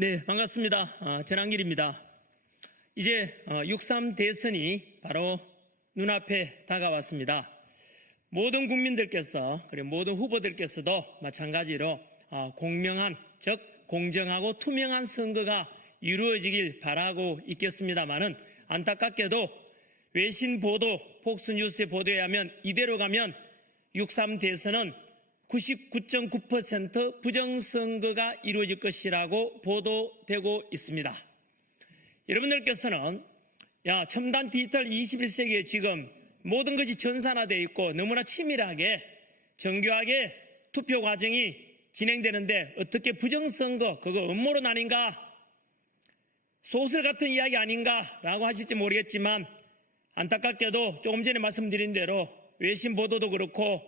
네, 반갑습니다. 전한길입니다. 이제 6.3 대선이 바로 눈앞에 다가왔습니다. 모든 국민들께서 그리고 모든 후보들께서도 마찬가지로 공명한, 즉 공정하고 투명한 선거가 이루어지길 바라고 있겠습니다마는 안타깝게도 외신 보도, 폭스뉴스의 보도에 의하면 이대로 가면 6.3 대선은 99.9% 부정선거가 이루어질 것이라고 보도되고 있습니다. 여러분들께서는 첨단 디지털 21세기에 지금 모든 것이 전산화되어 있고 너무나 치밀하게 정교하게 투표 과정이 진행되는데 어떻게 부정선거 그거 음모론 아닌가, 소설 같은 이야기 아닌가 라고 하실지 모르겠지만 안타깝게도 조금 전에 말씀드린 대로 외신 보도도 그렇고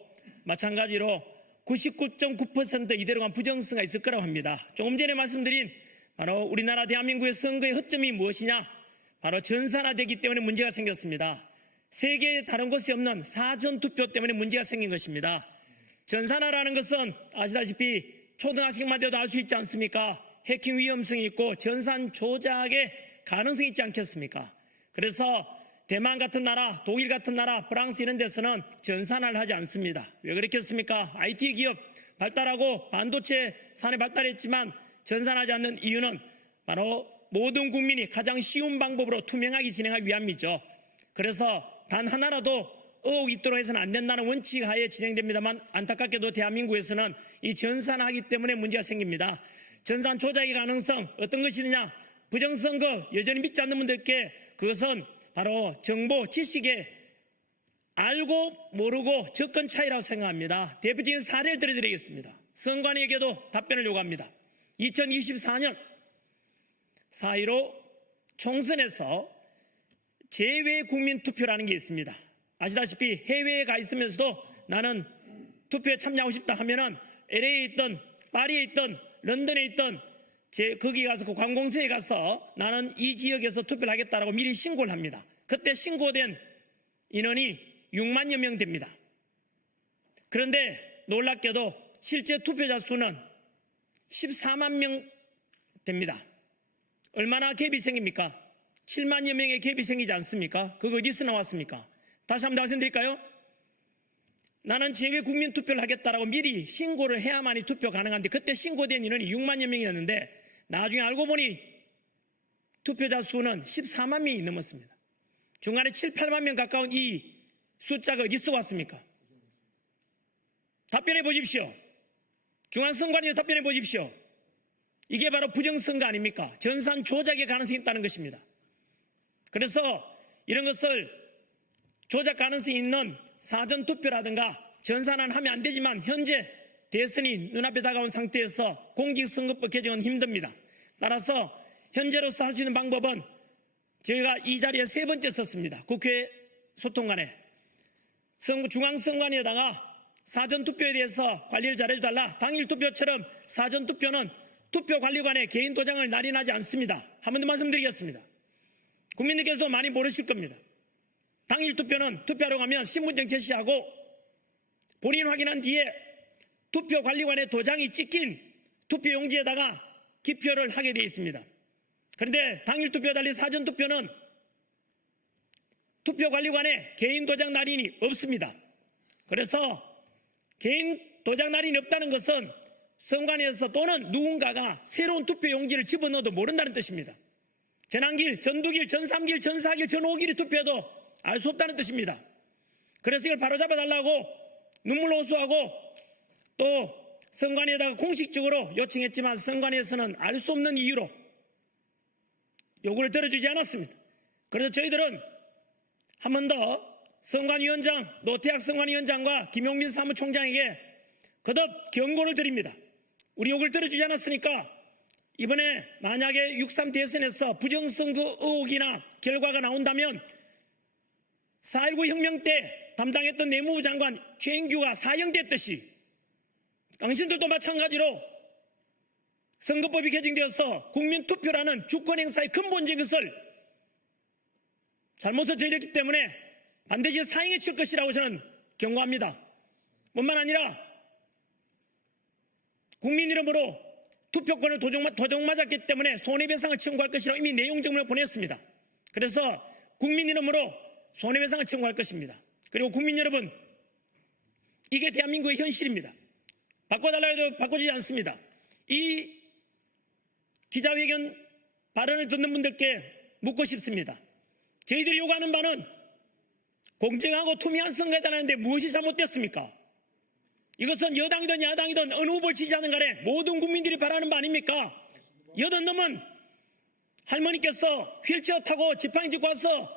마찬가지로 99.9% 이대로 간 부정선거가 있을 거라고 합니다. 조금 전에 말씀드린 바로 우리나라 대한민국의 선거의 허점이 무엇이냐? 바로 전산화되기 때문에 문제가 생겼습니다. 세계의 다른 곳에 없는 사전투표 때문에 문제가 생긴 것입니다. 전산화라는 것은 아시다시피 초등학생만 돼도 알 수 있지 않습니까? 해킹 위험성이 있고 전산 조작의 가능성이 있지 않겠습니까? 그래서 대만 같은 나라, 독일 같은 나라, 프랑스 이런 데서는 전산화를 하지 않습니다. 왜 그렇겠습니까? IT 기업 발달하고 반도체 산업이 발달했지만 전산하지 않는 이유는 바로 모든 국민이 가장 쉬운 방법으로 투명하게 진행하기 위함이죠. 그래서 단 하나라도 의혹이 있도록 해서는 안 된다는 원칙 하에 진행됩니다만 안타깝게도 대한민국에서는 이 전산하기 때문에 문제가 생깁니다. 전산 조작의 가능성 어떤 것이느냐? 부정선거 여전히 믿지 않는 분들께 그것은 바로 정보, 지식의 알고 모르고 접근 차이라고 생각합니다. 대표적인 사례를 들어드리겠습니다. 선관위에게도 답변을 요구합니다. 2024년 4.15 총선에서 재외 국민 투표라는 게 있습니다. 아시다시피 해외에 가 있으면서도 나는 투표에 참여하고 싶다 하면은 LA에 있던 파리에 있던 런던에 있던 거기 가서 그 관공서에 가서 나는 이 지역에서 투표를 하겠다라고 미리 신고를 합니다. 그때 신고된 인원이 6만여 명 됩니다. 그런데 놀랍게도 실제 투표자 수는 14만 명 됩니다. 얼마나 갭이 생깁니까? 7만여 명의 갭이 생기지 않습니까? 그거 어디서 나왔습니까? 다시 한번 말씀드릴까요? 나는 재외 국민 투표를 하겠다라고 미리 신고를 해야만이 투표 가능한데 그때 신고된 인원이 6만여 명이었는데 나중에 알고 보니 투표자 수는 14만 명이 넘었습니다. 중간에 7, 8만 명 가까운 이 숫자가 어디서 왔습니까? 답변해 보십시오. 중앙선관위에 답변해 보십시오. 이게 바로 부정선거 아닙니까? 전산 조작의 가능성이 있다는 것입니다. 그래서 이런 것을 조작 가능성이 있는 사전투표라든가 전산화는 하면 안 되지만 현재 대선이 눈앞에 다가온 상태에서 공직선거법 개정은 힘듭니다. 따라서 현재로서 할 수 있는 방법은 저희가 이 자리에 3번째 썼습니다. 국회 소통관에 중앙선관위에다가 사전투표에 대해서 관리를 잘해달라. 당일 투표처럼 사전투표는 투표관리관에 개인 도장을 날인하지 않습니다. 한 번 더 말씀드리겠습니다. 국민들께서도 많이 모르실 겁니다. 당일 투표는 투표하러 가면 신분증 제시하고 본인 확인한 뒤에 투표관리관에 도장이 찍힌 투표용지에다가 기표를 하게 되어 있습니다. 그런데 당일 투표와 달리 사전투표는 투표관리관에 개인 도장 날인이 없습니다. 그래서 개인 도장 날인이 없다는 것은 선관위에서 또는 누군가가 새로운 투표용지를 집어넣어도 모른다는 뜻입니다. 전한길, 전두길, 전삼길, 전사길, 전오길이 투표해도 알 수 없다는 뜻입니다. 그래서 이걸 바로잡아달라고 눈물 호소하고 또 선관위에다가 공식적으로 요청했지만 선관위에서는 알 수 없는 이유로 요구를 들어주지 않았습니다. 그래서 저희들은 한 번 더 선관위원장, 노태학 선관위원장과 김용민 사무총장에게 거듭 경고를 드립니다. 우리 요구를 들어주지 않았으니까 이번에 만약에 6.3 대선에서 부정선거 의혹이나 결과가 나온다면 4.19 혁명 때 담당했던 내무부 장관 최인규가 사형됐듯이 당신들도 마찬가지로 선거법이 개정되어서 국민투표라는 주권행사의 근본적인 것을 잘못해서 저지렀기 때문에 반드시 사형에 칠 것이라고 저는 경고합니다. 뿐만 아니라 국민 이름으로 투표권을 도둑 맞았기 때문에 손해배상을 청구할 것이라고 이미 내용 증명을 보냈습니다. 그래서 국민 이름으로 손해배상을 청구할 것입니다. 그리고 국민 여러분, 이게 대한민국의 현실입니다. 바꿔달라 해도 바꿔주지 않습니다. 이 기자회견 발언을 듣는 분들께 묻고 싶습니다. 저희들이 요구하는 바는 공정하고 투명한 선거에 달하는데 무엇이 잘못됐습니까? 이것은 여당이든 야당이든 어느 후보를 지지하는 간에 모든 국민들이 바라는 바 아닙니까? 80넘은 할머니께서 휠체어 타고 지팡이 짚고 와서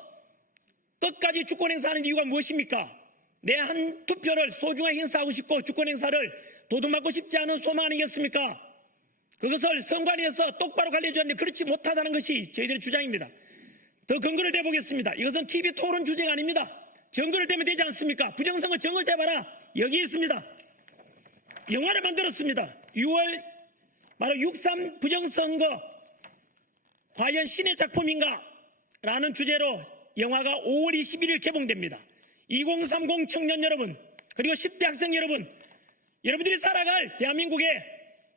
끝까지 주권 행사하는 이유가 무엇입니까? 내 한 투표를 소중하게 행사하고 싶고 주권 행사를 도둑맞고 싶지 않은 소망 아니겠습니까? 그것을 선관위에서 똑바로 관리해주었는데 그렇지 못하다는 것이 저희들의 주장입니다. 더 근거를 대보겠습니다. 이것은 TV 토론 주제가 아닙니다. 증거를 대면 되지 않습니까? 부정선거 증거를 대봐라. 여기 있습니다. 영화를 만들었습니다. 6월 바로 6.3 부정선거 과연 신의 작품인가? 라는 주제로 영화가 5월 21일 개봉됩니다. 2030 청년 여러분, 그리고 10대 학생 여러분, 여러분들이 살아갈 대한민국에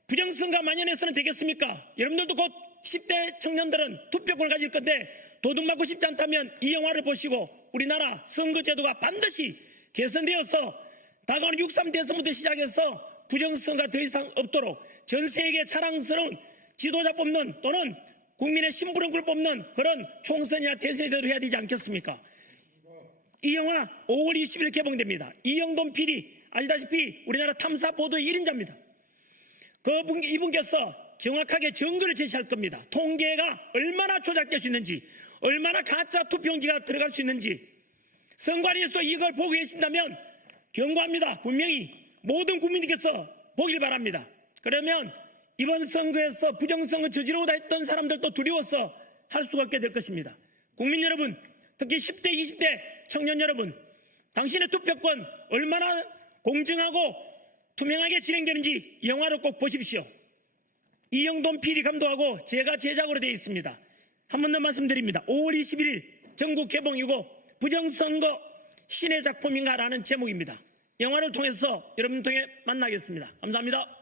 부정선거 만연해서는 되겠습니까? 여러분들도 곧 10대 청년들은 투표권을 가질 건데 도둑맞고 싶지 않다면 이 영화를 보시고 우리나라 선거제도가 반드시 개선되어서 다가오는 6.3 대선부터 시작해서 부정선거가 더 이상 없도록 전 세계 자랑스러운 지도자 뽑는 또는 국민의 심부름꾼을 뽑는 그런 총선이나 대선이 되도록 해야 되지 않겠습니까? 이 영화 5월 20일 개봉됩니다. 이영돈 PD 아시다시피 우리나라 탐사 보도의 1인자입니다. 이분께서 정확하게 증거를 제시할 겁니다. 통계가 얼마나 조작될 수 있는지, 얼마나 가짜 투표용지가 들어갈 수 있는지. 선관위에서도 이걸 보고 계신다면 경고합니다. 분명히 모든 국민들께서 보길 바랍니다. 그러면 이번 선거에서 부정선거 저지르고다 했던 사람들도 두려워서 할 수가 없게 될 것입니다. 국민 여러분, 특히 10대, 20대 청년 여러분, 당신의 투표권 얼마나 공정하고 투명하게 진행되는지 영화를 꼭 보십시오. 이영돈 PD 감독하고 제가 제작으로 되어 있습니다. 한 번 더 말씀드립니다. 5월 21일 전국 개봉이고 부정선거 신의 작품인가라는 제목입니다. 영화를 통해서 여러분 통해 만나겠습니다. 감사합니다.